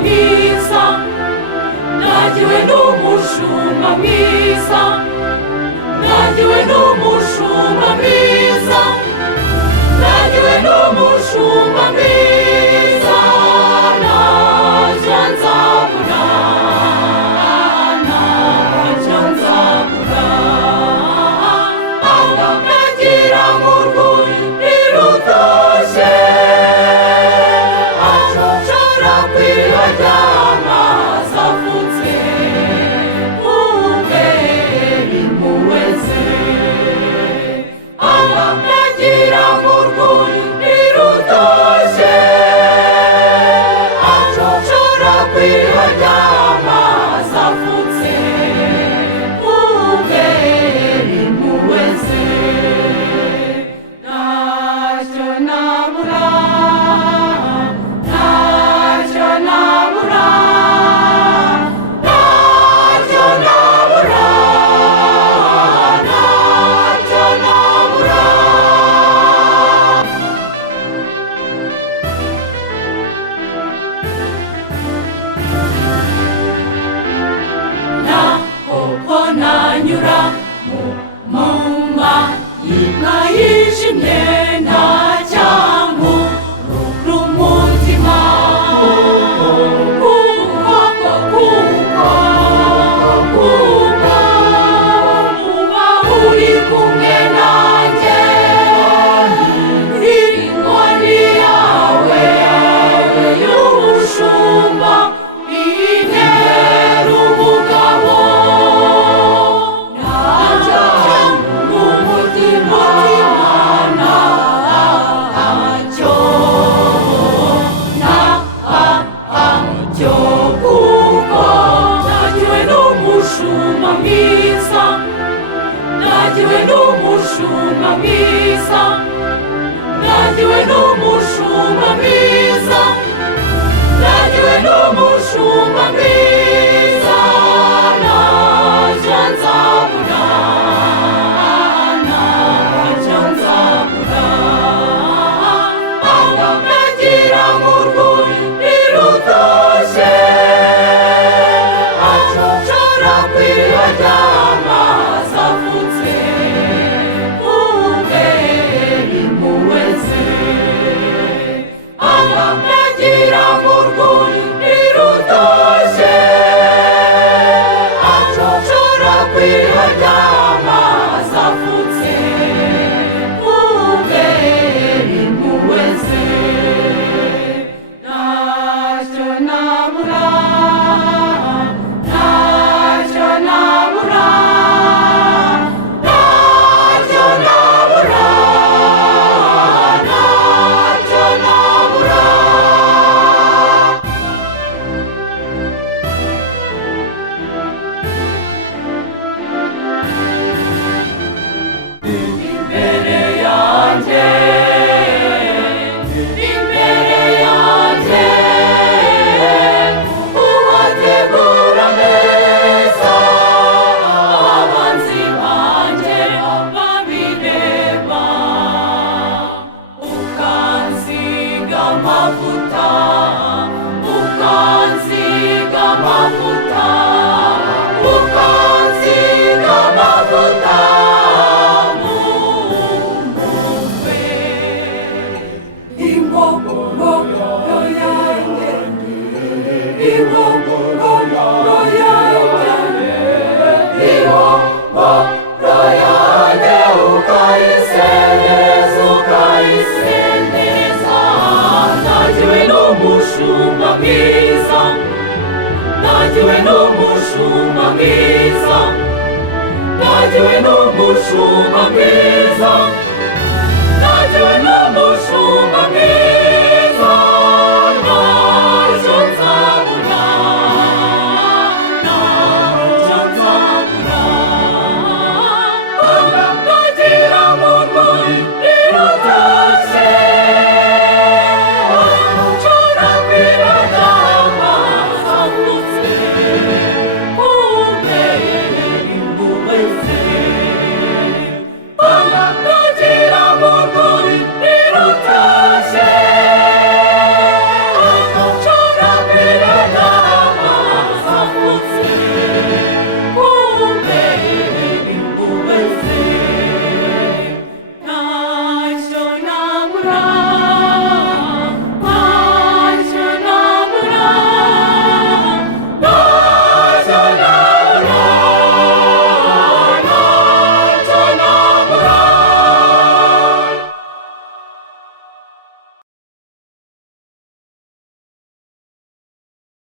mwiza, nagiwe n'umushumba mwiza, nagiwe n'umushumba mwiza, nagiwe n'umushumba mwiza, ntacyo nzabura, ntacyo nzabura, aho nagira mu rwuri rutoshye, ashobora kwibajya amazi afutse, ubera impuhwe ze, aho nagira mu rwuri rutoshye, ashobora kwibajya amazi afutse, ubera impuhwe ze, ntacyo nabura, ntacyo nabura, ntacyo nabura, ntacyo nabura. Naho nanyura mu muma y'inka yijimye, ntacyangurura umutima, kuko uba uri kumwe nanjye, inkoni yawe y'ubushumba intera ubugabo, ntacyo umutima, ntacyo, ntacyo, kuko nagiwe n'umushumba mwiza, nagiwe n'umushumba mwiza, nagiwe n'umushumba mwiza, nagiwe n'umushumba mwiza, ntacyo nzabura, ntacyo nzabura, aho nagira mu rwuri rutoshye, ashobora kwibajya amazi afutse, ubera impuhwe ze, aho nagira mu rwuri rutoshye, ashobora kwibajya amazi afutse, ubera impuhwe ze, ntacyo nabura, ntacyo nabura, ntacyo nabura, ntacyo nabura. Imbere yanjye, imbere yanjye, uhategura neza, abanzi banjye babireba, ukansiga amavuta, ukansiga amavuta, ukansiga amavuta mu mutwe, inkongoro yanjye, inkongoro yanjye, inkongoro yanjye, ukayiseneza, ukayiseneza, nagiwe n'umushumba mwiza, nagiwe n'umushumba mwiza, nagiwe n'umushumba mwiza.